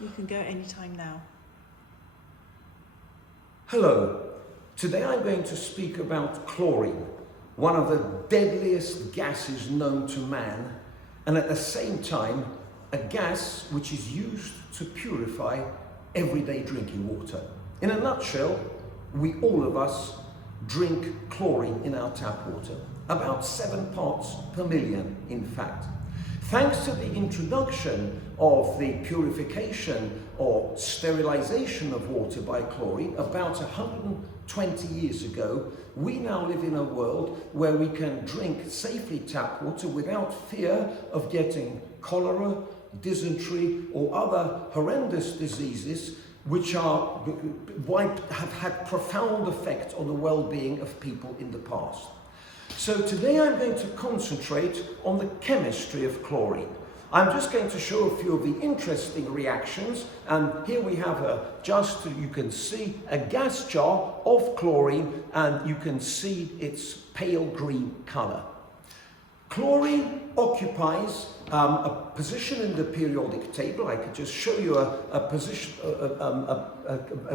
You can go anytime now. Hello. Today I'm going to speak about chlorine, one of the deadliest gases known to man, and at the same time, a gas which is used to purify everyday drinking water. In a nutshell, all of us drink chlorine in our tap water, about 7 parts per million, in fact. Thanks to the introduction of the purification or sterilization of water by chlorine about 120 years ago, we now live in a world where we can drink safely tap water without fear of getting cholera, dysentery, or other horrendous diseases which have had profound effect on the well-being of people in the past. So today I'm going to concentrate on the chemistry of chlorine. I'm just going to show a few of the interesting reactions, and here we have you can see a gas jar of chlorine, and you can see its pale green color. Chlorine occupies a position in the periodic table. I could just show you a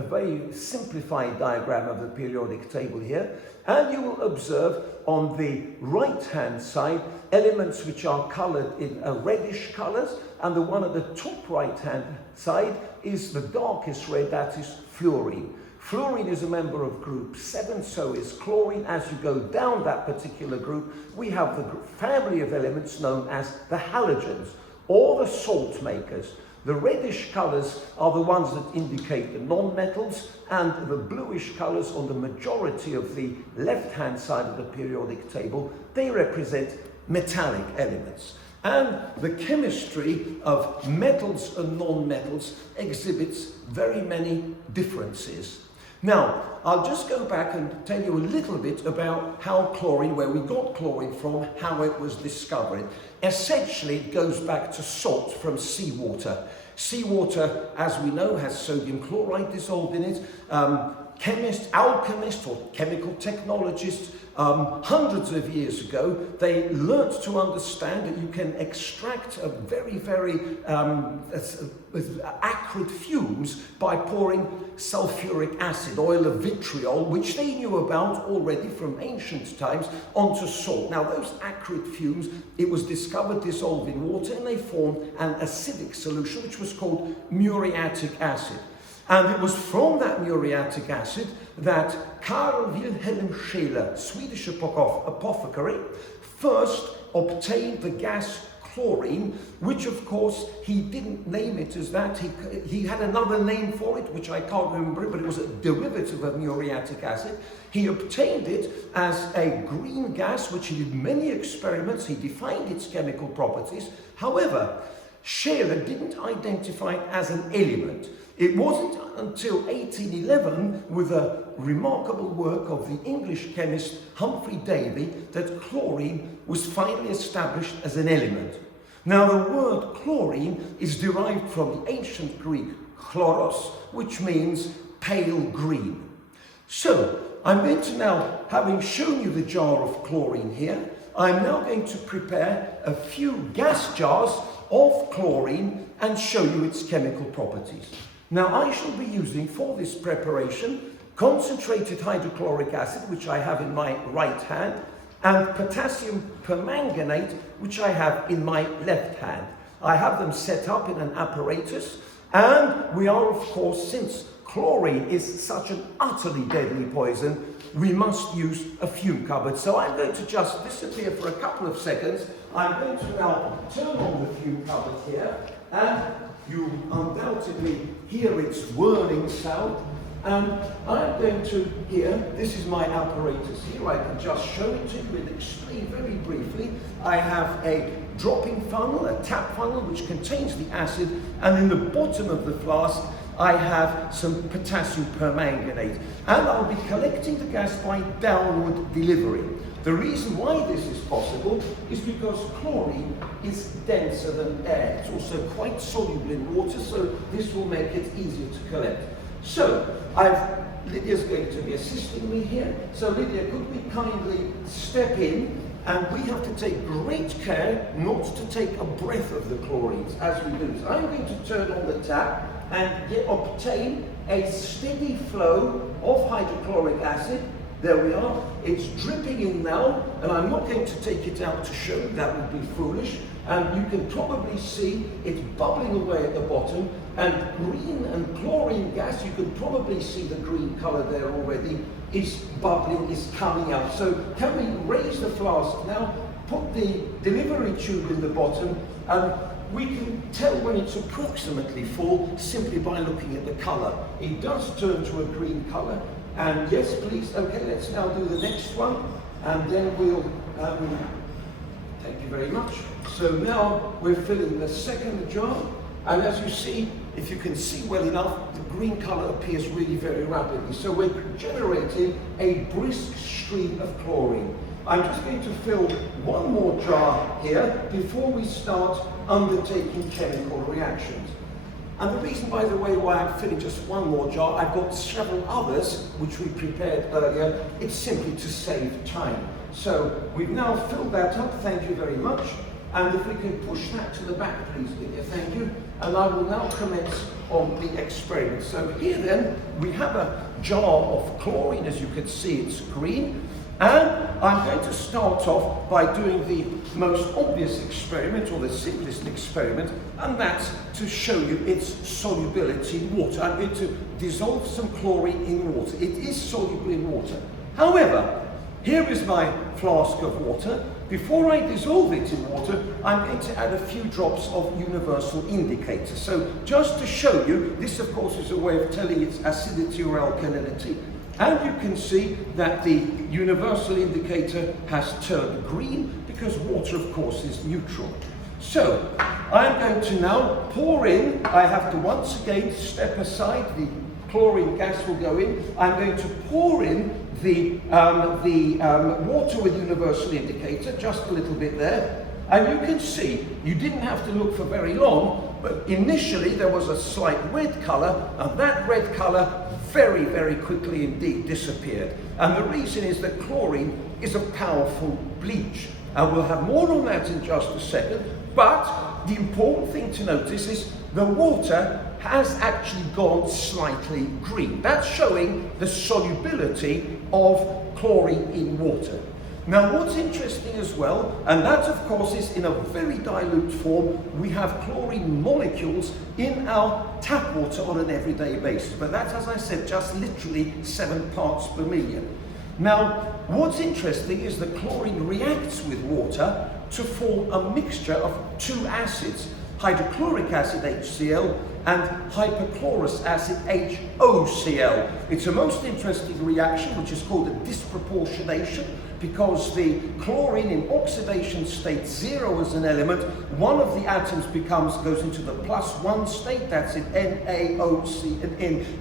very simplified diagram of the periodic table here, and you will observe on the right-hand side elements which are colored in reddish colors, and the one at the top right-hand side is the darkest red, that is fluorine. Fluorine is a member of group 7, so is chlorine. As you go down that particular group, we have the family of elements known as the halogens, or the salt makers. The reddish colors are the ones that indicate the non-metals, and the bluish colors on the majority of the left-hand side of the periodic table, they represent metallic elements. And the chemistry of metals and non-metals exhibits very many differences. Now, I'll just go back and tell you a little bit about how chlorine, where we got chlorine from, how it was discovered. Essentially, it goes back to salt from seawater. Seawater, as we know, has sodium chloride dissolved in it. Alchemists or chemical technologists, hundreds of years ago, they learnt to understand that you can extract a very, very acrid fumes by pouring sulfuric acid, oil of vitriol, which they knew about already from ancient times, onto salt. Now, those acrid fumes, it was discovered dissolved in water, and they formed an acidic solution, which was called muriatic acid. And it was from that muriatic acid that Carl Wilhelm Scheele, Swedish apothecary, first obtained the gas chlorine, which of course he didn't name it as that. He had another name for it, which I can't remember, but it was a derivative of muriatic acid. He obtained it as a green gas, which he did many experiments. He defined its chemical properties. However, Scheele didn't identify it as an element. It wasn't until 1811, with a remarkable work of the English chemist Humphrey Davy, that chlorine was finally established as an element. Now, the word chlorine is derived from the ancient Greek chloros, which means pale green. So, I'm going to now, having shown you the jar of chlorine here, I'm now going to prepare a few gas jars of chlorine and show you its chemical properties. Now, I shall be using for this preparation concentrated hydrochloric acid, which I have in my right hand, and potassium permanganate, which I have in my left hand. I have them set up in an apparatus, and we are, of course, since chlorine is such an utterly deadly poison, we must use a fume cupboard. So I'm going to just disappear for a couple of seconds. I'm going to now turn on the fume cupboard here, and you undoubtedly hear its whirling sound. And I'm going to here, this is my apparatus here, I can just show it to you and explain very briefly. I have a dropping funnel, a tap funnel, which contains the acid, and in the bottom of the flask I have some potassium permanganate, and I'll be collecting the gas by downward delivery. The reason why this is possible is because chlorine is denser than air. It's also quite soluble in water, so this will make it easier to collect. So, Lydia's going to be assisting me here. So Lydia, could we kindly step in and we have to take great care not to take a breath of the chlorines as we do. So I'm going to turn on the tap and obtain a steady flow of hydrochloric acid. There we are, it's dripping in now, and I'm not going to take it out to show, that would be foolish. And you can probably see it's bubbling away at the bottom, and green and chlorine gas, you can probably see the green colour there already, is bubbling, is coming out. So can we raise the flask now, put the delivery tube in the bottom, and we can tell when it's approximately full simply by looking at the colour. It does turn to a green colour. And yes, please, okay, let's now do the next one, and then we'll, thank you very much. So now we're filling the second jar, and as you see, if you can see well enough, the green colour appears really very rapidly. So we're generating a brisk stream of chlorine. I'm just going to fill one more jar here before we start undertaking chemical reactions. And the reason, by the way, why I'm filling just one more jar, I've got several others which we prepared earlier, it's simply to save time. So we've now filled that up, thank you very much. And if we can push that to the back, please, Lydia, thank you. And I will now commence on the experiment. So here then, we have a jar of chlorine, as you can see, it's green. And I'm going to start off by doing the most obvious experiment, or the simplest experiment, and that's to show you its solubility in water. I'm going to dissolve some chlorine in water. It is soluble in water. However, here is my flask of water. Before I dissolve it in water, I'm going to add a few drops of universal indicator. So just to show you, this of course is a way of telling its acidity or alkalinity. And you can see that the universal indicator has turned green because water, of course, is neutral. So I'm going to now pour in. I have to once again step aside. The chlorine gas will go in. I'm going to pour in the water with universal indicator, just a little bit there. And you can see, you didn't have to look for very long, but initially there was a slight red colour, and that red colour very, very quickly indeed disappeared. And the reason is that chlorine is a powerful bleach. And we'll have more on that in just a second. But the important thing to notice is the water has actually gone slightly green. That's showing the solubility of chlorine in water. Now what's interesting as well, and that of course is in a very dilute form, we have chlorine molecules in our tap water on an everyday basis. But that's, as I said, just literally 7 parts per million. Now what's interesting is that chlorine reacts with water to form a mixture of two acids, hydrochloric acid HCl and hypochlorous acid HOCl. It's a most interesting reaction which is called a disproportionation, because the chlorine in oxidation state 0 as an element, one of the atoms goes into the +1 state, that's in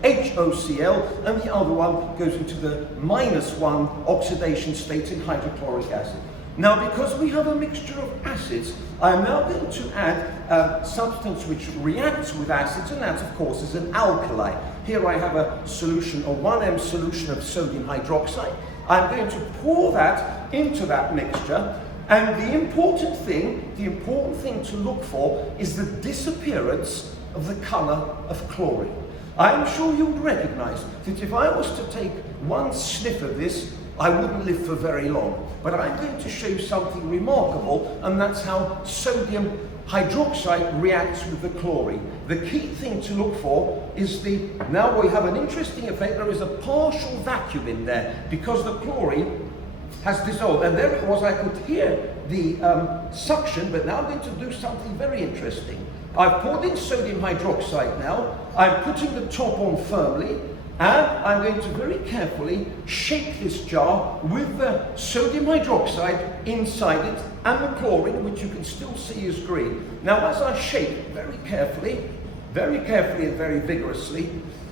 HOCl, and the other one goes into the -1 oxidation state in hydrochloric acid. Now, because we have a mixture of acids, I'm now going to add a substance which reacts with acids, and that, of course, is an alkali. Here I have a solution, a 1M solution of sodium hydroxide. I'm going to pour that into that mixture, and the important thing to look for is the disappearance of the colour of chlorine. I'm sure you would recognise that if I was to take one sniff of this, I wouldn't live for very long. But I'm going to show you something remarkable, and that's how sodium hydroxide reacts with the chlorine. The key thing to look for is now we have an interesting effect. There is a partial vacuum in there because the chlorine has dissolved. And there it was, I could hear the suction, but now I'm going to do something very interesting. I've poured in sodium hydroxide now. I'm putting the top on firmly, and I'm going to very carefully shake this jar with the sodium hydroxide inside it and the chlorine, which you can still see is green. Now, as I shake very carefully and very vigorously,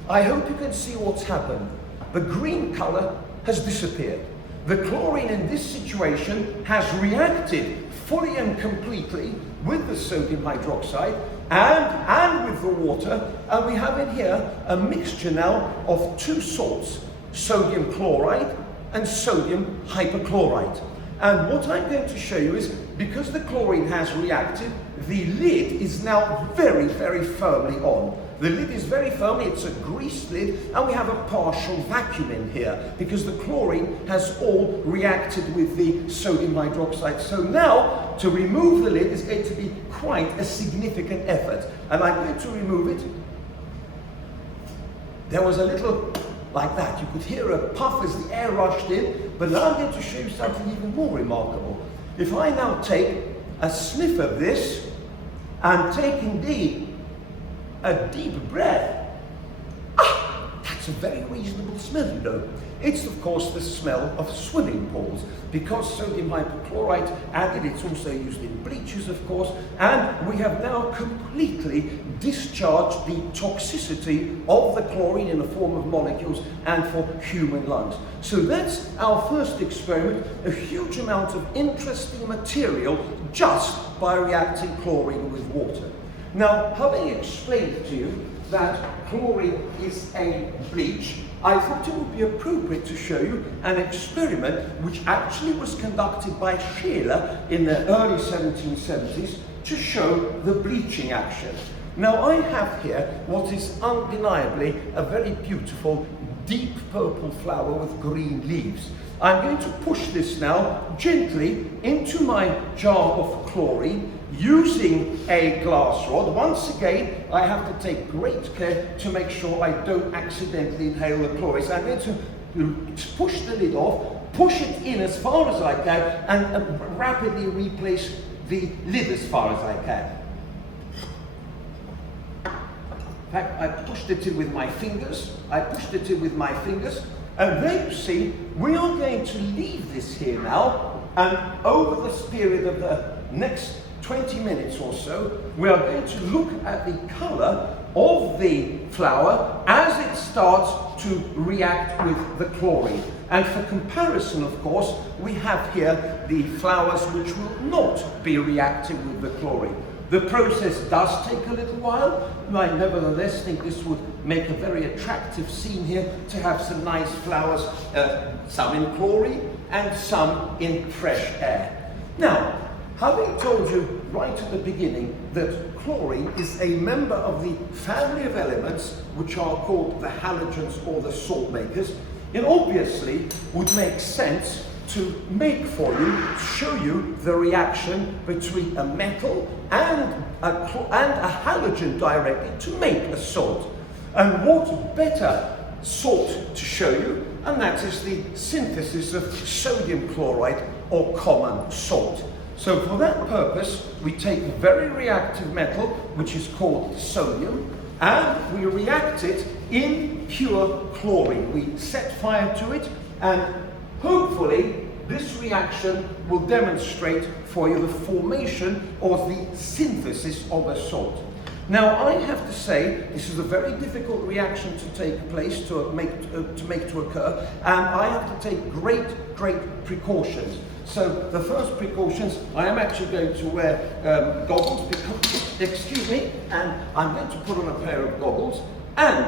I hope you can see what's happened. The green colour has disappeared. The chlorine in this situation has reacted fully and completely with the sodium hydroxide and with the water, and we have in here a mixture now of two salts, sodium chloride and sodium hypochlorite. And what I'm going to show you is, because the chlorine has reacted, the lid is now very, very firmly on. The lid is very firm, it's a greased lid, and we have a partial vacuum in here because the chlorine has all reacted with the sodium hydroxide. So now, to remove the lid is going to be quite a significant effort. And I'm going to remove it. There was a little like that. You could hear a puff as the air rushed in, but now I'm going to show you something even more remarkable. If I now take a sniff of this and take indeed a deep breath, that's a very reasonable smell, you know. It's of course the smell of swimming pools, because sodium hypochlorite added, it's also used in bleaches of course, and we have now completely discharged the toxicity of the chlorine in the form of molecules and for human lungs. So that's our first experiment, a huge amount of interesting material just by reacting chlorine with water. Now, having explained to you that chlorine is a bleach, I thought it would be appropriate to show you an experiment which actually was conducted by Scheele in the early 1770s to show the bleaching action. Now I have here what is undeniably a very beautiful deep purple flower with green leaves. I'm going to push this now gently into my jar of chlorine using a glass rod. Once again, I have to take great care to make sure I don't accidentally inhale the chlorine. So I'm going to push the lid off, push it in as far as I can, and rapidly replace the lid as far as I can. In fact, I pushed it in with my fingers. And there you see, we are going to leave this here now, and over this period of the next 20 minutes or so, we are going to look at the color of the flower as it starts to react with the chlorine. And for comparison, of course, we have here the flowers which will not be reacting with the chlorine. The process does take a little while, and I nevertheless think this would make a very attractive scene here to have some nice flowers, some in chlorine and some in fresh air. Now, having told you right at the beginning that chlorine is a member of the family of elements which are called the halogens or the salt makers, it obviously would make sense to make for you, to show you the reaction between a metal and a halogen directly to make a salt. And what better salt to show you, and that is the synthesis of sodium chloride or common salt. So for that purpose, we take a very reactive metal, which is called sodium, and we react it in pure chlorine. We set fire to it, and hopefully this reaction will demonstrate for you the formation or the synthesis of a salt. Now I have to say, this is a very difficult reaction to take place, to make to occur, and I have to take great precautions. So the first precautions, I am actually going to wear goggles, because, excuse me, and I'm going to put on a pair of goggles. And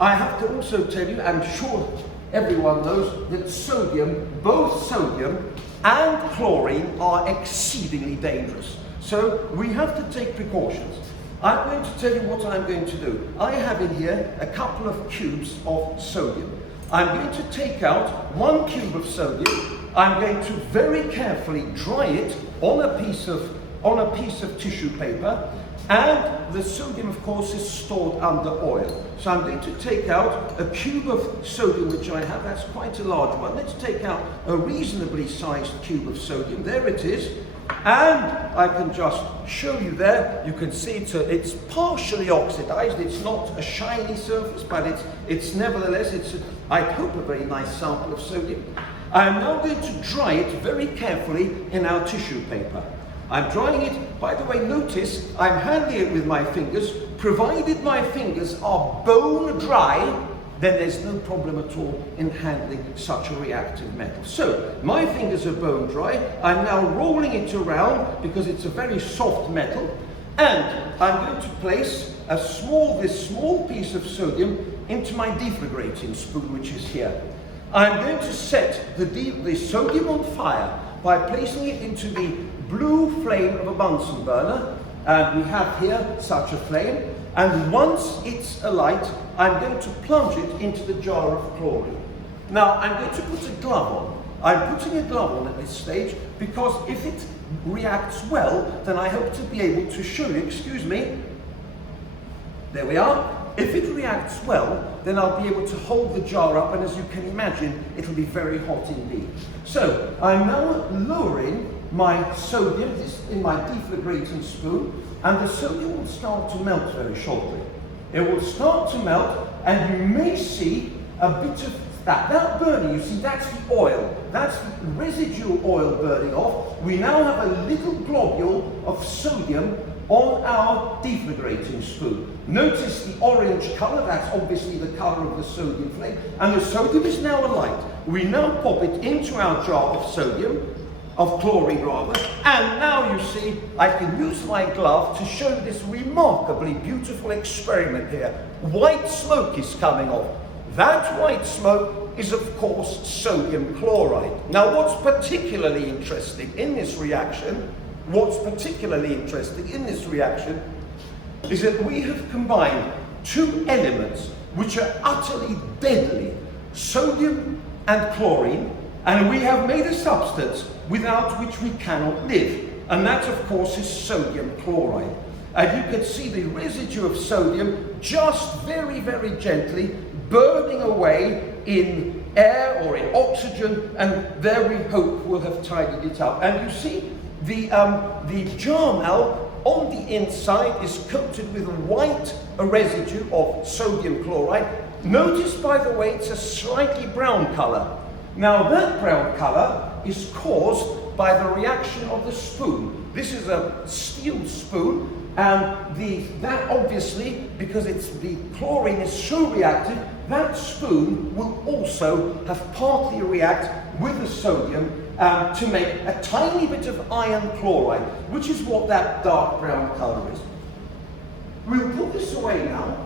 I have to also tell you, I'm sure everyone knows that sodium, both sodium and chlorine are exceedingly dangerous. So we have to take precautions. I'm going to tell you what I'm going to do. I have in here a couple of cubes of sodium. I'm going to take out 1 cube of sodium. I'm going to very carefully dry it on a piece of tissue paper, and the sodium of course is stored under oil. So I'm going to take out a cube of sodium which I have, that's quite a large one. Let's take out a reasonably sized cube of sodium, there it is, and I can just show you there, you can see it's partially oxidized, it's not a shiny surface, but it's nevertheless, I hope, a very nice sample of sodium. I'm now going to dry it very carefully in our tissue paper. I'm drying it, by the way, notice I'm handling it with my fingers. Provided my fingers are bone dry, then there's no problem at all in handling such a reactive metal. So, my fingers are bone dry. I'm now rolling it around because it's a very soft metal, and I'm going to place this small piece of sodium into my deflagrating spoon, which is here. I'm going to set the sodium on fire by placing it into the blue flame of a Bunsen burner. And we have here such a flame. And once it's alight, I'm going to plunge it into the jar of chlorine. Now, I'm going to put a glove on. I'm putting a glove on at this stage because if it reacts well, then I hope to be able to show you, excuse me, there we are. If it reacts well, then I'll be able to hold the jar up, and as you can imagine, it'll be very hot indeed. So, I'm now lowering my sodium in my deflagrating spoon, and the sodium will start to melt very shortly. It will start to melt, and you may see a bit of that burning. You see, that's the oil. That's the residual oil burning off. We now have a little globule of sodium on our deflagrating spoon. Notice the orange colour, that's obviously the colour of the sodium flame, and the sodium is now alight. We now pop it into our jar of sodium, of chlorine rather, and now you see I can use my glove to show this remarkably beautiful experiment here. White smoke is coming off. That white smoke is of course sodium chloride. Now what's particularly interesting in this reaction is that we have combined two elements which are utterly deadly, sodium and chlorine, and we have made a substance without which we cannot live, and that of course is sodium chloride. And you can see the residue of sodium just very, very gently burning away in air or in oxygen, and there we hope we'll have tidied it up. And you see the jar now on the inside is coated with white residue of sodium chloride. Notice, by the way, it's a slightly brown colour. Now that brown colour is caused by the reaction of the spoon. This is a steel spoon, and that obviously, because the chlorine is so reactive, that spoon will also have partly react with the sodium to make a tiny bit of iron chloride, which is what that dark brown colour is. We'll put this away now,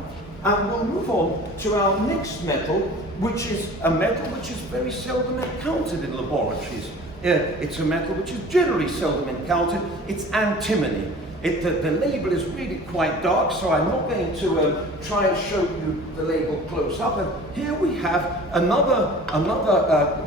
and we'll move on to our next metal, which is a metal which is very seldom encountered in laboratories. It's a metal which is generally seldom encountered. It's antimony. The label is really quite dark, so I'm not going to try and show you the label close up. And here we have another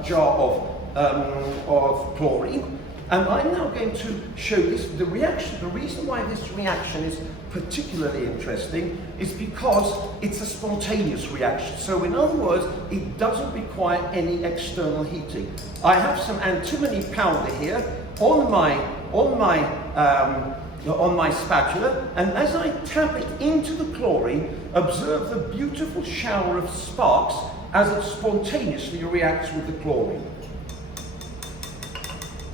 jar of chlorine, and I'm now going to show this. The reaction. The reason why this reaction is particularly interesting is because it's a spontaneous reaction. So in other words, it doesn't require any external heating. I have some antimony powder here on my spatula, and as I tap it into the chlorine, observe the beautiful shower of sparks as it spontaneously reacts with the chlorine.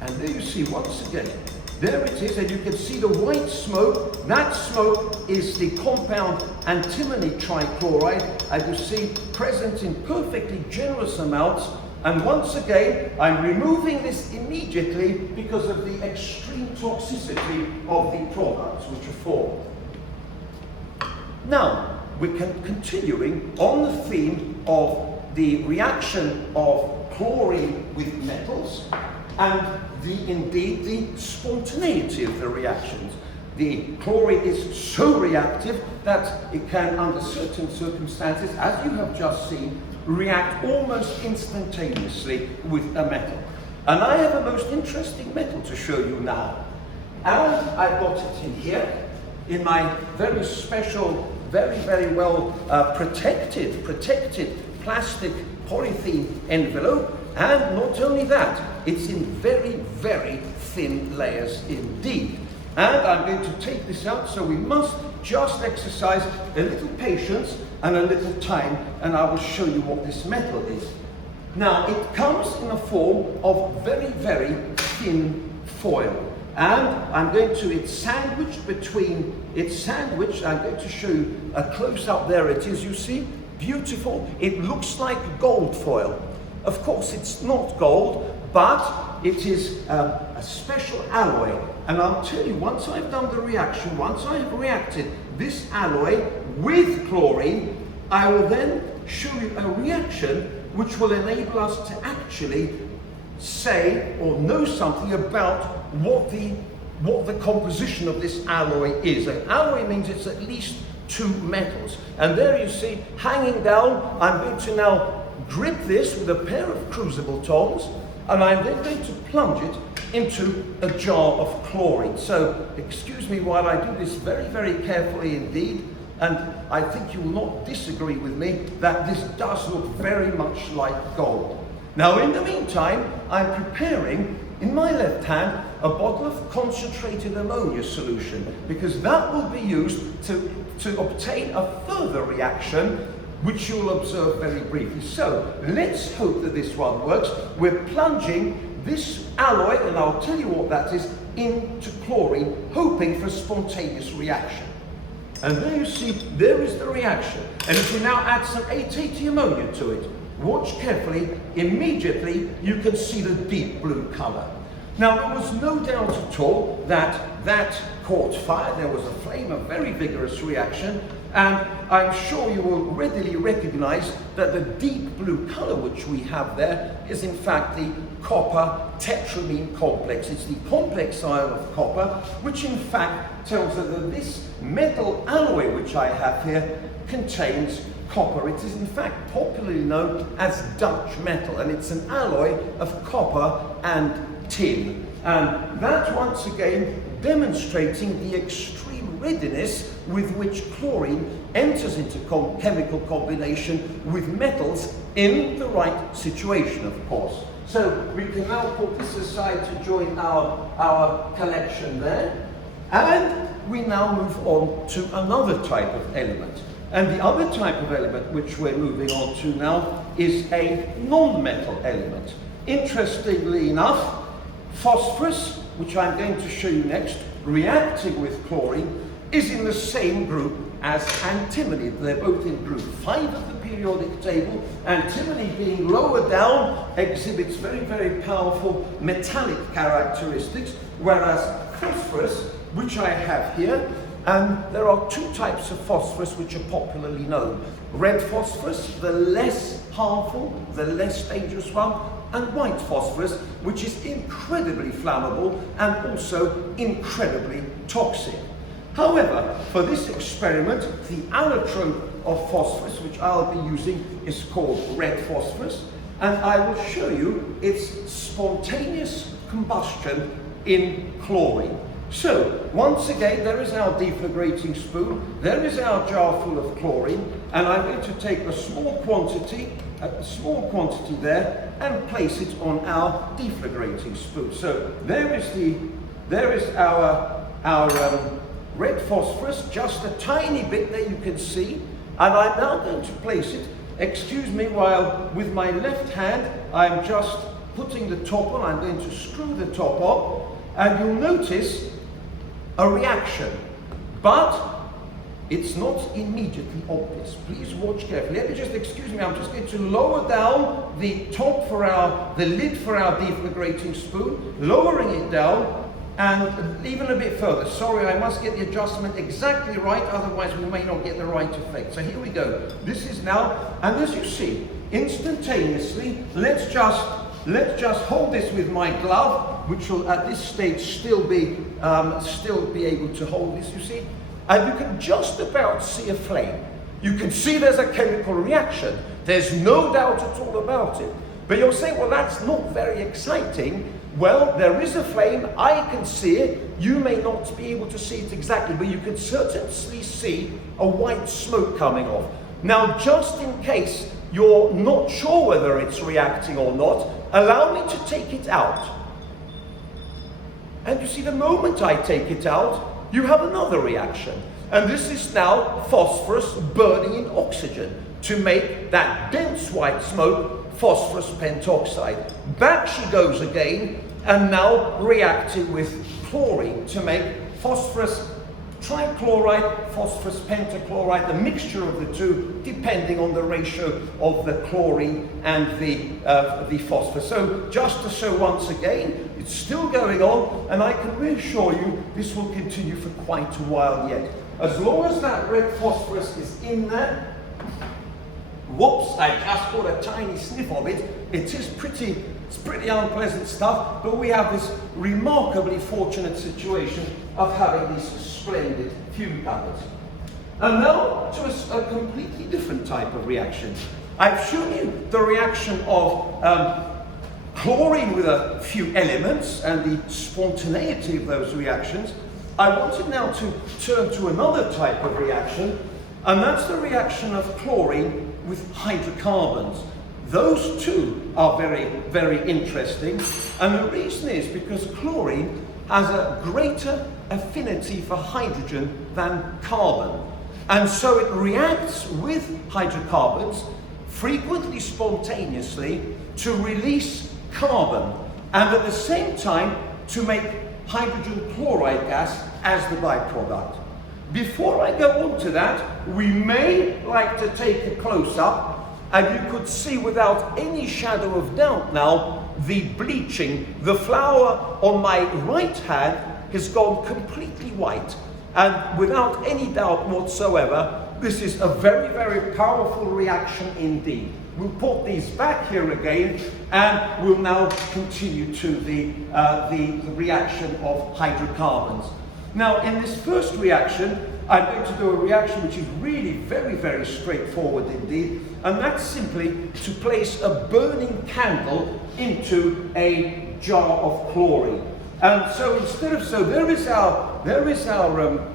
And there you see, once again, there it is, and you can see the white smoke. That smoke is the compound antimony trichloride, and you see present in perfectly generous amounts. And once again, I'm removing this immediately because of the extreme toxicity of the products which are formed. Now, we're continuing on the theme of the reaction of chlorine with metals, and indeed the spontaneity of the reactions. The chlorine is so reactive that it can, under certain circumstances, as you have just seen, react almost instantaneously with a metal. And I have a most interesting metal to show you now. And I've got it in here, in my very special, very, very well protected plastic polythene envelope. And not only that, it's in very, very thin layers indeed. And I'm going to take this out, so we must just exercise a little patience and a little time, and I will show you what this metal is. Now, it comes in a form of very, very thin foil. And I'm going to, I'm going to show you a close-up. There it is, you see, beautiful. It looks like gold foil. Of course, it's not gold, but it is a special alloy. And I'll tell you, once I've done the reaction, once I have reacted this alloy with chlorine, I will then show you a reaction which will enable us to actually say or know something about what the composition of this alloy is. An alloy means it's at least two metals. And there you see, hanging down, I'm going to now grip this with a pair of crucible tongs, and I'm then going to plunge it into a jar of chlorine. So, excuse me while I do this very, very carefully indeed, and I think you will not disagree with me that this does look very much like gold. Now, in the meantime, I'm preparing, in my left hand, a bottle of concentrated ammonia solution, because that will be used to obtain a further reaction, which you'll observe very briefly. So, let's hope that this one works. We're plunging this alloy, and I'll tell you what that is, into chlorine, hoping for a spontaneous reaction. And there you see, there is the reaction. And if we now add some 880 ammonia to it, watch carefully, immediately you can see the deep blue color. Now, there was no doubt at all that that caught fire. There was a flame, a very vigorous reaction, and I'm sure you will readily recognize that the deep blue color which we have there is in fact the copper tetramine complex. It's the complex ion of copper, which in fact tells us that this metal alloy which I have here contains copper. It is in fact popularly known as Dutch metal, and it's an alloy of copper and tin. And that once again demonstrating the extreme readiness with which chlorine enters into chemical combination with metals in the right situation, of course. So we can now put this aside to join our collection there, and we now move on to another type of element. And the other type of element which we're moving on to now is a non-metal element. Interestingly enough, phosphorus, which I'm going to show you next, reacting with chlorine, is in the same group as antimony. They're both in group 5 of the periodic table. Antimony, being lower down, exhibits very, very powerful metallic characteristics, whereas phosphorus, which I have here, and there are two types of phosphorus which are popularly known. Red phosphorus, the less harmful, the less dangerous one, and white phosphorus, which is incredibly flammable and also incredibly toxic. However, for this experiment, the allotrope of phosphorus, which I'll be using, is called red phosphorus, and I will show you its spontaneous combustion in chlorine. So, once again, there is our deflagrating spoon, there is our jar full of chlorine, and I'm going to take a small quantity there, and place it on our deflagrating spoon. So, there is our red phosphorus, just a tiny bit there you can see, and I'm now going to place it, excuse me, while with my left hand I'm just putting the top on. I'm going to screw the top on, and you'll notice a reaction, but it's not immediately obvious. Please watch carefully. Let me just, excuse me, I'm just going to lower down the top for the lid for our deflagrating spoon, lowering it down, and even a bit further. Sorry, I must get the adjustment exactly right, otherwise we may not get the right effect. So here we go. This is now, and as you see, instantaneously, let's just hold this with my glove, which will at this stage still be able to hold this, you see. And you can just about see a flame. You can see there's a chemical reaction. There's no doubt at all about it. But you're saying, well, that's not very exciting. Well, there is a flame, I can see it, you may not be able to see it exactly, but you can certainly see a white smoke coming off. Now, just in case you're not sure whether it's reacting or not, allow me to take it out. And you see, the moment I take it out, you have another reaction. And this is now phosphorus burning in oxygen to make that dense white smoke phosphorus pentoxide. Back she goes again, and now reacting with chlorine to make phosphorus trichloride, phosphorus pentachloride, the mixture of the two, depending on the ratio of the chlorine and the phosphorus. So just to show once again, it's still going on, and I can reassure you this will continue for quite a while yet. As long as that red phosphorus is in there, Whoops, I just got a tiny sniff of it. It's pretty unpleasant stuff, but we have this remarkably fortunate situation of having these splendid fume cupboards. And now to a completely different type of reaction. I've shown you the reaction of chlorine with a few elements and the spontaneity of those reactions. I wanted now to turn to another type of reaction, and that's the reaction of chlorine with hydrocarbons. Those two are very, very interesting, and the reason is because chlorine has a greater affinity for hydrogen than carbon, and so it reacts with hydrocarbons frequently spontaneously to release carbon, and at the same time to make hydrogen chloride gas as the byproduct. Before I go on to that, we may like to take a close-up, and you could see without any shadow of doubt now the bleaching. The flour on my right hand has gone completely white, and without any doubt whatsoever, this is a very, very powerful reaction indeed. We'll put these back here again, and we'll now continue to the reaction of hydrocarbons. Now, in this first reaction, I'm going to do a reaction which is really very, very straightforward indeed, and that's simply to place a burning candle into a jar of chlorine. And so there is our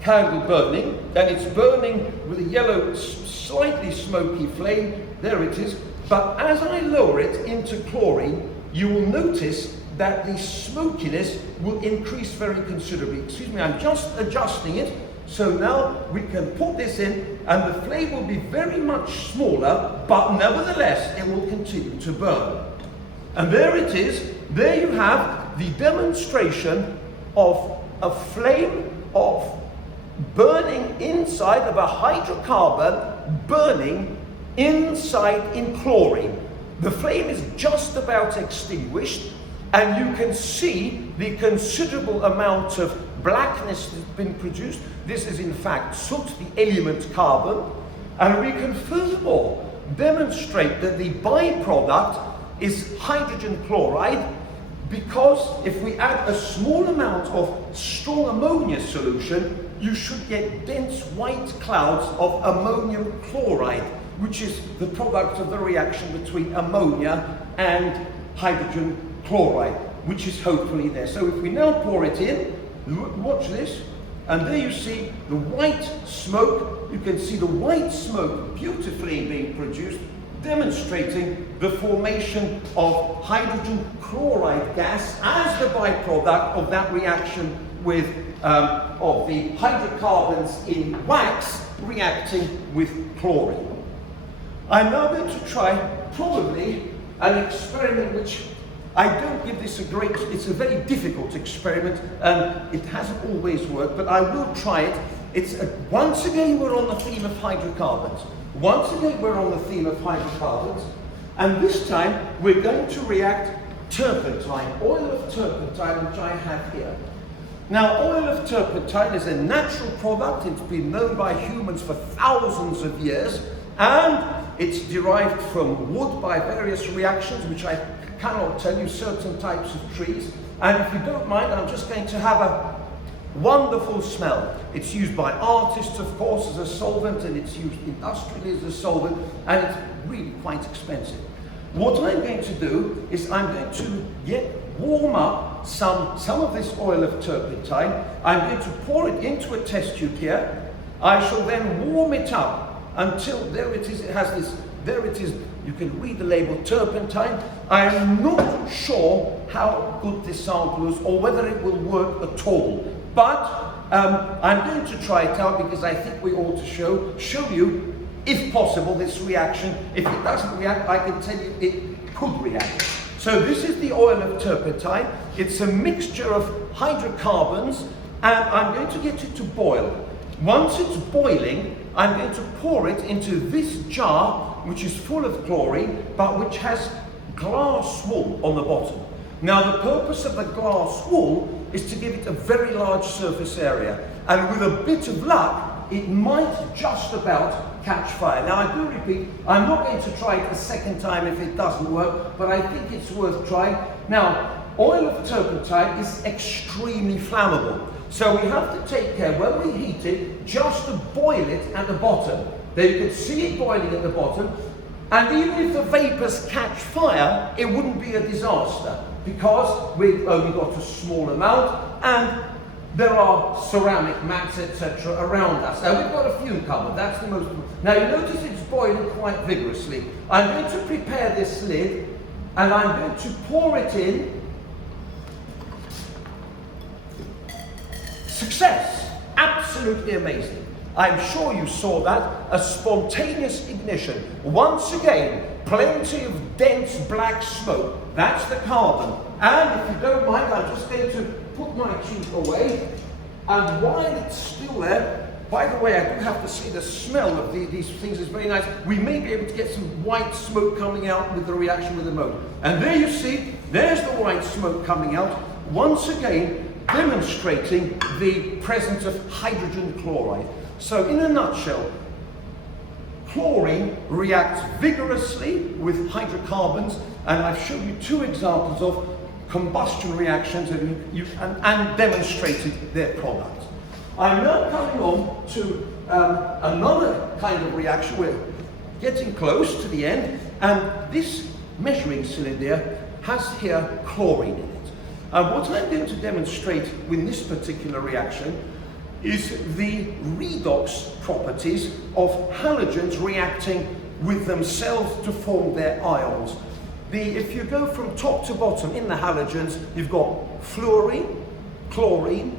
candle burning, and it's burning with a yellow, slightly smoky flame. There it is. But as I lower it into chlorine, you will notice that the smokiness will increase very considerably. Excuse me, I'm just adjusting it. So now we can put this in, and the flame will be very much smaller, but nevertheless it will continue to burn. And there it is. There you have the demonstration of a flame of burning inside of a hydrocarbon, burning inside in chlorine. The flame is just about extinguished, and you can see the considerable amount of blackness that's been produced. This is in fact soot, the element carbon, and we can furthermore demonstrate that the byproduct is hydrogen chloride, because if we add a small amount of strong ammonia solution, you should get dense white clouds of ammonium chloride, which is the product of the reaction between ammonia and hydrogen chloride, which is hopefully there. So if we now pour it in, watch this, and there you see the white smoke. You can see the white smoke beautifully being produced, demonstrating the formation of hydrogen chloride gas as the byproduct of that reaction with of the hydrocarbons in wax reacting with chlorine. I'm now going to try probably an experiment which I don't give this it's a very difficult experiment, and it hasn't always worked, but I will try it. Once again we're on the theme of hydrocarbons. Once again we're on the theme of hydrocarbons, and this time we're going to react turpentine, oil of turpentine, which I have here. Now, oil of turpentine is a natural product. It's been known by humans for thousands of years, and it's derived from wood by various reactions, which I cannot tell you, certain types of trees. And if you don't mind, I'm just going to have a wonderful smell. It's used by artists, of course, as a solvent, and it's used industrially as a solvent, and it's really quite expensive. What I'm going to do is I'm going to warm up some of this oil of turpentine. I'm going to pour it into a test tube here. I shall then warm it up until, there it is, it has this, there it is, you can read the label turpentine. I'm not sure how good this sample is or whether it will work at all, but I'm going to try it out because I think we ought to show you, if possible, this reaction. If it doesn't react, I can tell you it could react. So this is the oil of turpentine. It's a mixture of hydrocarbons, and I'm going to get it to boil. Once it's boiling, I'm going to pour it into this jar, which is full of chlorine, but which has glass wool on the bottom. Now, the purpose of the glass wool is to give it a very large surface area, and with a bit of luck, it might just about catch fire. Now I do repeat, I'm not going to try it a second time if it doesn't work, but I think it's worth trying. Now, oil of turpentine is extremely flammable. So we have to take care, when we heat it, just to boil it at the bottom. Then you can see it boiling at the bottom, and even if the vapors catch fire, it wouldn't be a disaster, because we've only got a small amount, and there are ceramic mats, etc. around us. Now we've got a fume cover, that's the most. Now you notice it's boiling quite vigorously. I'm going to prepare this lid, and I'm going to pour it in. Success! Absolutely amazing. I'm sure you saw that. A spontaneous ignition. Once again, plenty of dense black smoke. That's the carbon. And if you don't mind, I'm just going to put my tube away. And while it's still there, by the way, I do have to say the smell of these things is very nice. We may be able to get some white smoke coming out with the reaction with the motor. And there you see, there's the white smoke coming out. Once again, demonstrating the presence of hydrogen chloride. So in a nutshell, chlorine reacts vigorously with hydrocarbons, and I've shown you two examples of combustion reactions and demonstrated their product. I'm now coming on to another kind of reaction. We're getting close to the end, and this measuring cylinder has here chlorine in it. What I'm going to demonstrate with this particular reaction is the redox properties of halogens reacting with themselves to form their ions. If you go from top to bottom in the halogens, you've got fluorine, chlorine,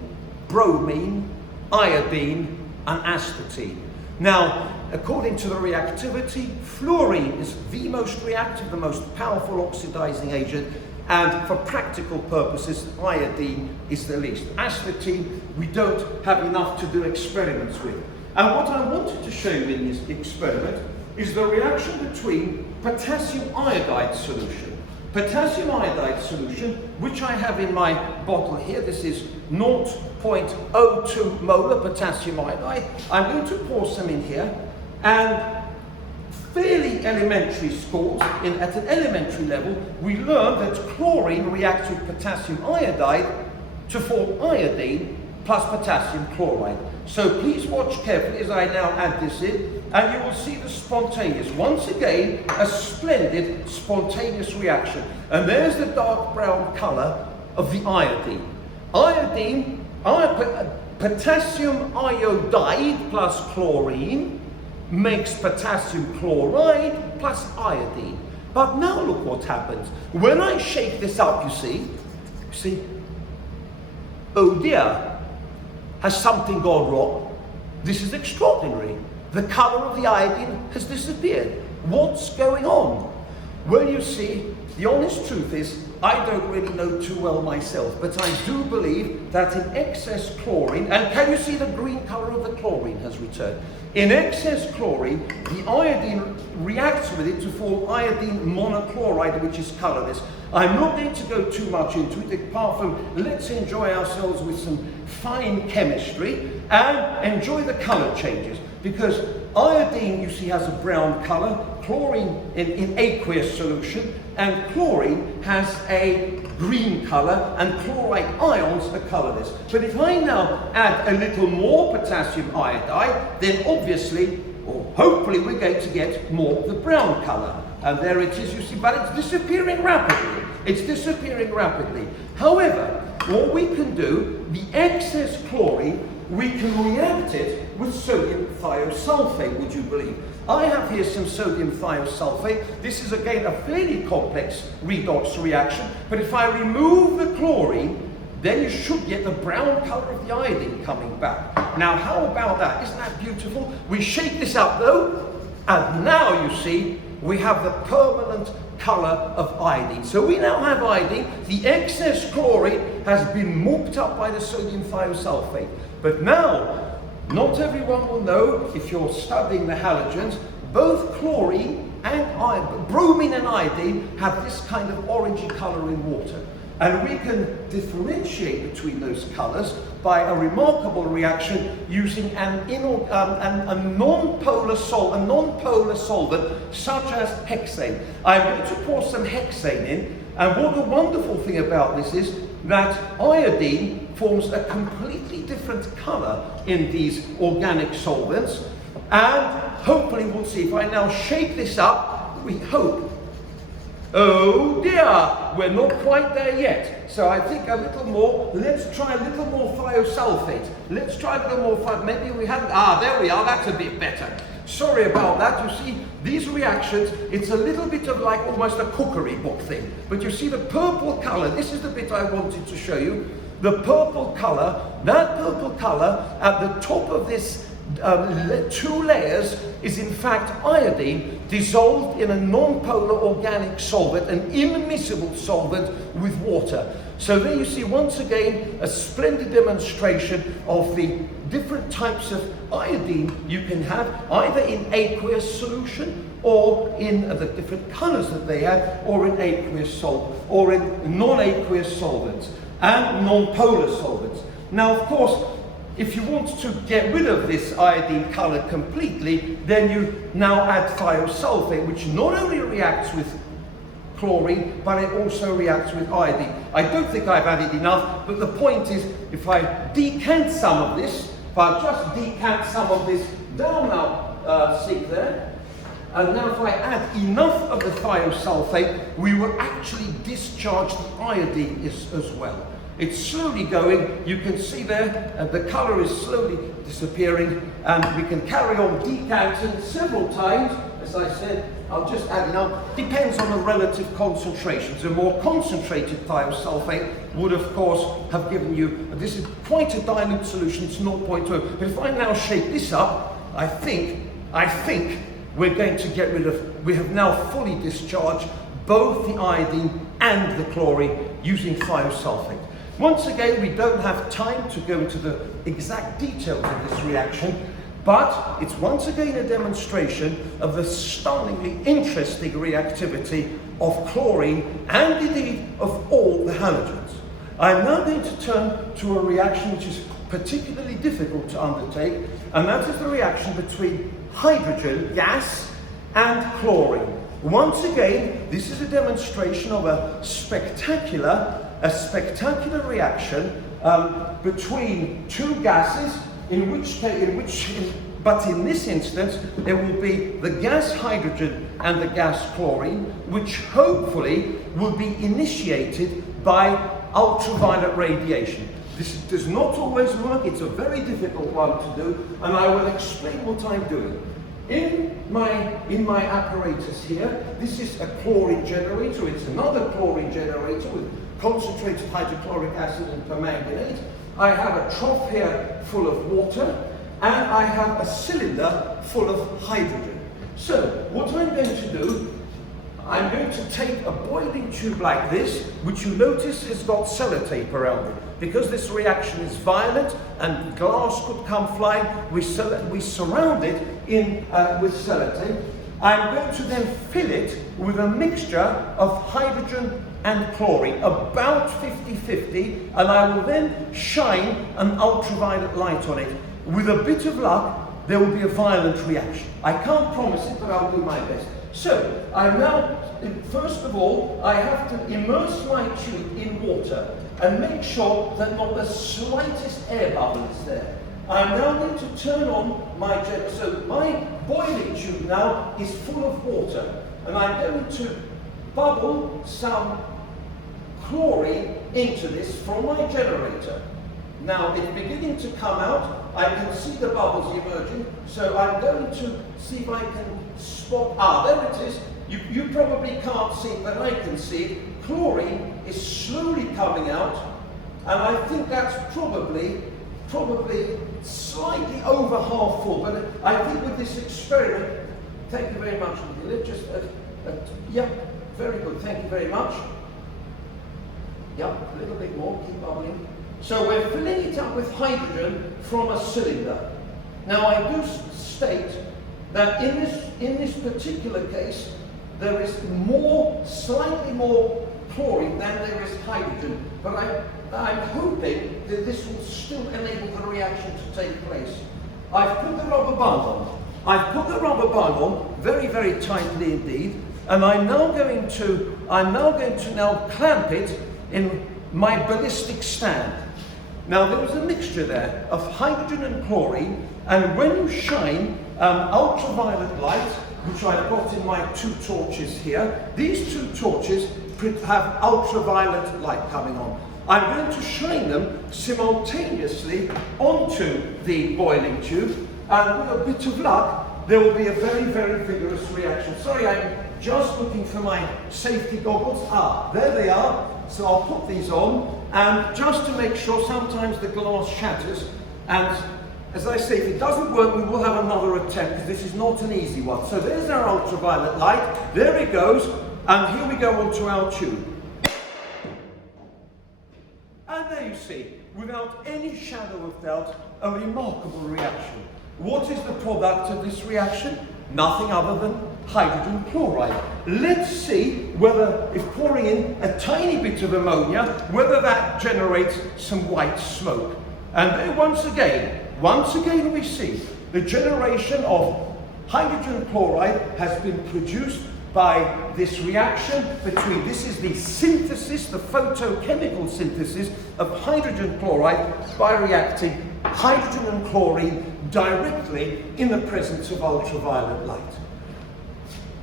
bromine, iodine, and astatine. Now, according to the reactivity, fluorine is the most reactive, the most powerful oxidizing agent, and for practical purposes, iodine is the least. Astatine, we don't have enough to do experiments with. And what I wanted to show you in this experiment is the reaction between potassium iodide solution. Potassium iodide solution, which I have in my bottle here, this is 0.02 molar potassium iodide. I'm going to pour some in here, and fairly elementary schools, at an elementary level, we learned that chlorine reacts with potassium iodide to form iodine plus potassium chloride. So please watch carefully as I now add this in, and you will see the spontaneous. Once again, a splendid spontaneous reaction. And there's the dark brown colour of the iodine. Potassium iodide plus chlorine makes potassium chloride plus iodine. But now look what happens. When I shake this up, you see, oh dear, has something gone wrong? This is extraordinary. The colour of the iodine has disappeared. What's going on? Well, you see, the honest truth is, I don't really know too well myself, but I do believe that in excess chlorine, and can you see the green colour of the chlorine has returned? In excess chlorine, the iodine reacts with it to form iodine monochloride, which is colourless. I'm not going to go too much into it, apart from let's enjoy ourselves with some fine chemistry and enjoy the colour changes. Because iodine, you see, has a brown colour, chlorine in aqueous solution, and chlorine has a green colour, and chloride ions are colourless. But if I now add a little more potassium iodide, then obviously, or hopefully, we're going to get more of the brown colour. And there it is, you see, but it's disappearing rapidly. It's disappearing rapidly. However, what we can do, the excess chlorine, we can react it with sodium thiosulfate, would you believe? I have here some sodium thiosulfate. This is again a fairly complex redox reaction, but if I remove the chlorine, then you should get the brown colour of the iodine coming back. Now, how about that? Isn't that beautiful? We shake this up though, and now you see, we have the permanent colour of iodine. So we now have iodine. The excess chlorine has been mopped up by the sodium thiosulfate. But now, not everyone will know, if you're studying the halogens, both chlorine and bromine and iodine have this kind of orangey colour in water. And we can differentiate between those colours by a remarkable reaction using a non-polar solvent such as hexane. I'm going to pour some hexane in, and what the wonderful thing about this is that iodine forms a completely different colour in these organic solvents, and hopefully we'll see. If I now shake this up, we hope. Oh dear, we're not quite there yet. So I think a little more. Let's try a little more thiosulfate. Let's try a little more. Maybe we haven't. There we are. That's a bit better. Sorry about that. You see, these reactions, it's a little bit of like almost a cookery book thing. But you see the purple color, this is the bit I wanted to show you. The purple color, that purple color at the top of this two layers is in fact iodine dissolved in a non-polar organic solvent, an immiscible solvent with water. So there you see once again a splendid demonstration of the different types of iodine you can have, either in aqueous solution or in the different colors that they have, or in aqueous solvent, or in non-aqueous solvents and non-polar solvents. Now, of course, if you want to get rid of this iodine color completely, then you now add thiosulfate, which not only reacts with chlorine, but it also reacts with iodine. I don't think I've added enough, but the point is, if I decant some of this, if I just decant some of this down our sink there, and now if I add enough of the thiosulfate, we will actually discharge the iodine as well. It's slowly going, you can see there, the colour is slowly disappearing, and we can carry on decanting several times. As I said, I'll just add enough. Depends on the relative concentrations. A more concentrated thiosulfate would, of course, have given you, this is quite a dilute solution, it's 0.2. But if I now shake this up, I think we're going to get rid of, we have now fully discharged both the iodine and the chlorine using thiosulfate. Once again, we don't have time to go into the exact details of this reaction, but it's once again a demonstration of the stunningly interesting reactivity of chlorine and indeed of all the halogens. I'm now going to turn to a reaction which is particularly difficult to undertake, and that is the reaction between hydrogen gas and chlorine. Once again, this is a demonstration of a spectacular reaction between two gases, but in this instance, there will be the gas hydrogen and the gas chlorine, which hopefully will be initiated by ultraviolet radiation. This does not always work, it's a very difficult one to do, and I will explain what I'm doing. In my apparatus here, this is a chlorine generator. It's another chlorine generator with concentrated hydrochloric acid and permanganate. I have a trough here full of water, and I have a cylinder full of hydrogen. So what I'm going to do, I'm going to take a boiling tube like this, which you notice has got sellotape around it. Because this reaction is violent and glass could come flying, we surround it with sellotape. I'm going to then fill it with a mixture of hydrogen and chlorine, about 50-50, and I will then shine an ultraviolet light on it. With a bit of luck, there will be a violent reaction. I can't promise it, but I'll do my best. So, I'm now, first of all, I have to immerse my tube in water and make sure that not the slightest air bubble is there. I'm now going to turn on my generator. So my boiling tube now is full of water, and I'm going to bubble some chlorine into this from my generator. Now it's beginning to come out. I can see the bubbles emerging, so I'm going to see if I can spot, there it is. You probably can't see it, but I can see it. Chlorine is slowly coming out, and I think that's probably slightly over half full, but I think with this experiment, thank you very much, let's just, yeah, very good, thank you very much. Yeah, a little bit more, keep bubbling. So we're filling it up with hydrogen from a cylinder. Now I do state that in this particular case, there is slightly more chlorine than there is hydrogen. But I'm hoping that this will still enable the reaction to take place. I've put the rubber band on. I've put the rubber band on very, very tightly indeed, and I'm now going to now clamp it in my ballistic stand. Now there was a mixture there of hydrogen and chlorine, and when you shine ultraviolet light, which I've got in my two torches here, these two torches have ultraviolet light coming on. I'm going to shine them simultaneously onto the boiling tube, and with a bit of luck, there will be a very, very vigorous reaction. Sorry, I'm just looking for my safety goggles. Ah, there they are. So I'll put these on, and just to make sure, sometimes the glass shatters, and as I say, if it doesn't work, we will have another attempt, because this is not an easy one. So there's our ultraviolet light. There it goes, and here we go onto our tube. And there you see, without any shadow of doubt, a remarkable reaction. What is the product of this reaction? Nothing other than hydrogen chloride. Let's see whether, if pouring in a tiny bit of ammonia, whether that generates some white smoke. And then once again we see the generation of hydrogen chloride has been produced by this reaction between, this is the synthesis, the photochemical synthesis of hydrogen chloride by reacting hydrogen and chlorine directly in the presence of ultraviolet light.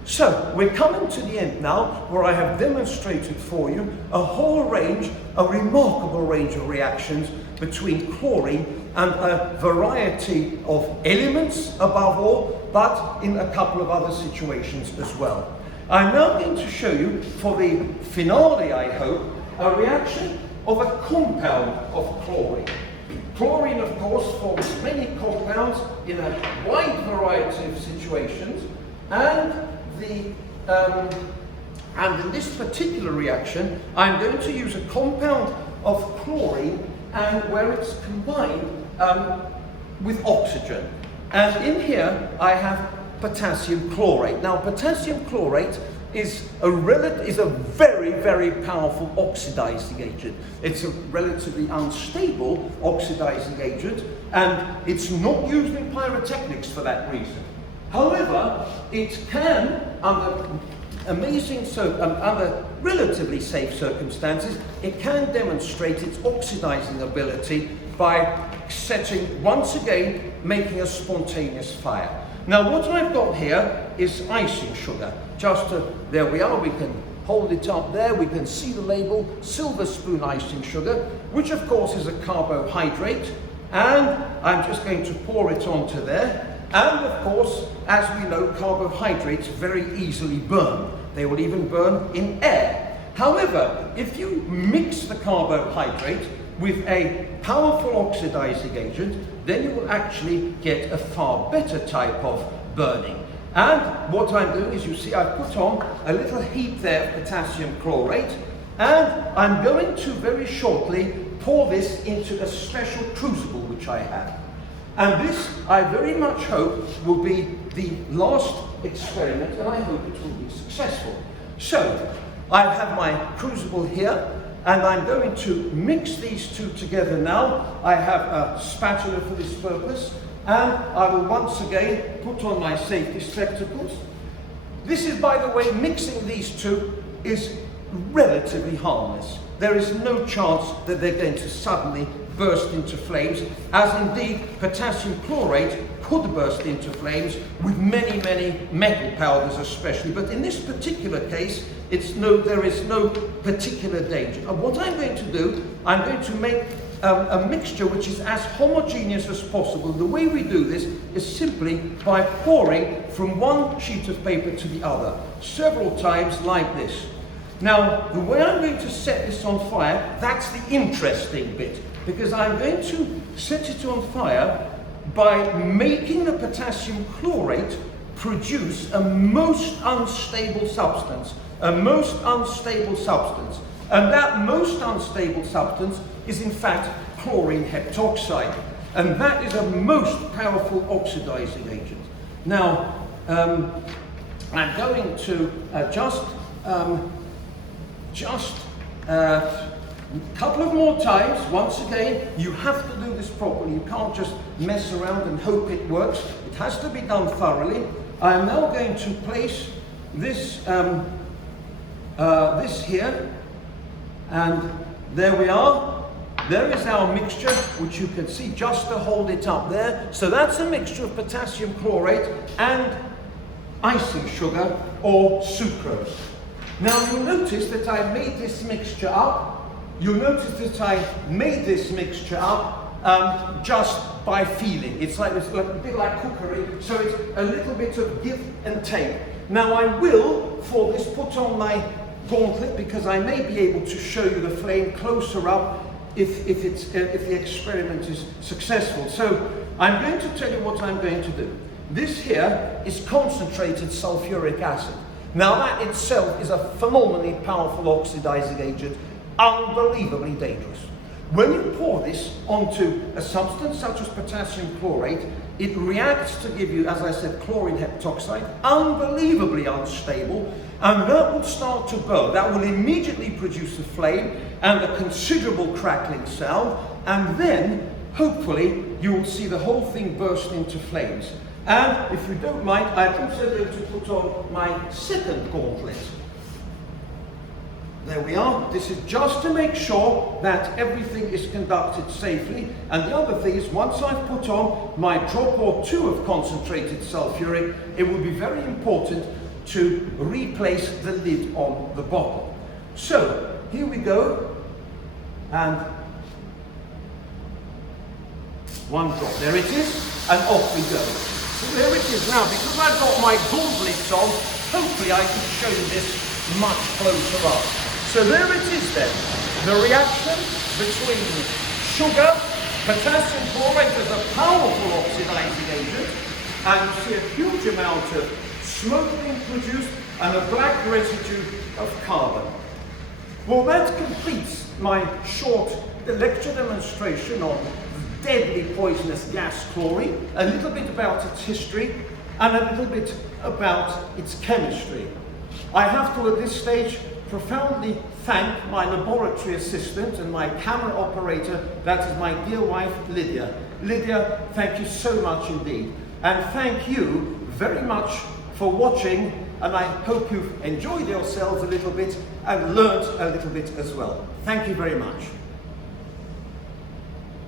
So we're coming to the end now, where I have demonstrated for you a whole range, a remarkable range of reactions between chlorine and a variety of elements above all, but in a couple of other situations as well. I'm now going to show you, for the finale I hope, a reaction of a compound of chlorine. Chlorine, of course, forms many compounds in a wide variety of situations, and in this particular reaction, I'm going to use a compound of chlorine, and where it's combined with oxygen. And in here, I have potassium chlorate. Now, potassium chlorate is a very, very powerful oxidizing agent. It's a relatively unstable oxidizing agent, and it's not used in pyrotechnics for that reason. However, it can, under under relatively safe circumstances, it can demonstrate its oxidizing ability by setting, once again, making a spontaneous fire. Now, what I've got here is icing sugar. There we are, we can hold it up there, we can see the label, silver spoon icing sugar, which of course is a carbohydrate, and I'm just going to pour it onto there. And of course, as we know, carbohydrates very easily burn. They will even burn in air. However, if you mix the carbohydrate with a powerful oxidizing agent, then you will actually get a far better type of burning. And what I'm doing is, you see, I've put on a little heap there of potassium chlorate, and I'm going to very shortly pour this into a special crucible which I have. And this, I very much hope, will be the last experiment, and I hope it will be successful. So, I have my crucible here, and I'm going to mix these two together now. I have a spatula for this purpose, and I will once again put on my safety spectacles. This is, by the way, mixing these two is relatively harmless. There is no chance that they're going to suddenly burst into flames, as indeed potassium chlorate could burst into flames with many, many metal powders especially. But in this particular case, there is no particular danger. And what I'm going to do, I'm going to make a mixture which is as homogeneous as possible. The way we do this is simply by pouring from one sheet of paper to the other, several times like this. Now, the way I'm going to set this on fire, that's the interesting bit, because I'm going to set it on fire by making the potassium chlorate produce a most unstable substance. And that most unstable substance is in fact chlorine heptoxide. And that is a most powerful oxidizing agent. Now, I'm going to just just a couple of more times. Once again, you have to do this properly. You can't just mess around and hope it works. It has to be done thoroughly. I am now going to place this, this here, and there we are. There is our mixture, which you can see just to hold it up there. So that's a mixture of potassium chlorate and icing sugar or sucrose. Now you'll notice that I made this mixture up. You'll notice that I made this mixture up just by feeling. It's like a bit like cookery, so it's a little bit of give and take. Now I will, for this, put on my gauntlet because I may be able to show you the flame closer up if the experiment is successful. So I'm going to tell you what I'm going to do. This here is concentrated sulfuric acid. Now that itself is a phenomenally powerful oxidizing agent, unbelievably dangerous. When you pour this onto a substance such as potassium chlorate, it reacts to give you, as I said, chlorine heptoxide, unbelievably unstable, and that will start to burn. That will immediately produce a flame and a considerable crackling sound, and then, hopefully, you will see the whole thing burst into flames. And if you don't mind, I'm also going to put on my second gauntlet. There we are. This is just to make sure that everything is conducted safely. And the other thing is, once I've put on my drop or two of concentrated sulfuric, it will be very important to replace the lid on the bottle. So, here we go. And one drop. There it is. And off we go. So there it is. Now, because I've got my gauntlets on, hopefully I can show you this much closer up. So there it is then, the reaction between sugar, potassium chlorate as a powerful oxidizing agent, and you see a huge amount of smoke being produced and a black residue of carbon. Well, that completes my short lecture demonstration on the deadly poisonous gas chlorine, a little bit about its history, and a little bit about its chemistry. I have to, at this stage, profoundly thank my laboratory assistant and my camera operator, that is my dear wife, Lydia. Lydia, thank you so much indeed. And thank you very much for watching, and I hope you've enjoyed yourselves a little bit and learnt a little bit as well. Thank you very much.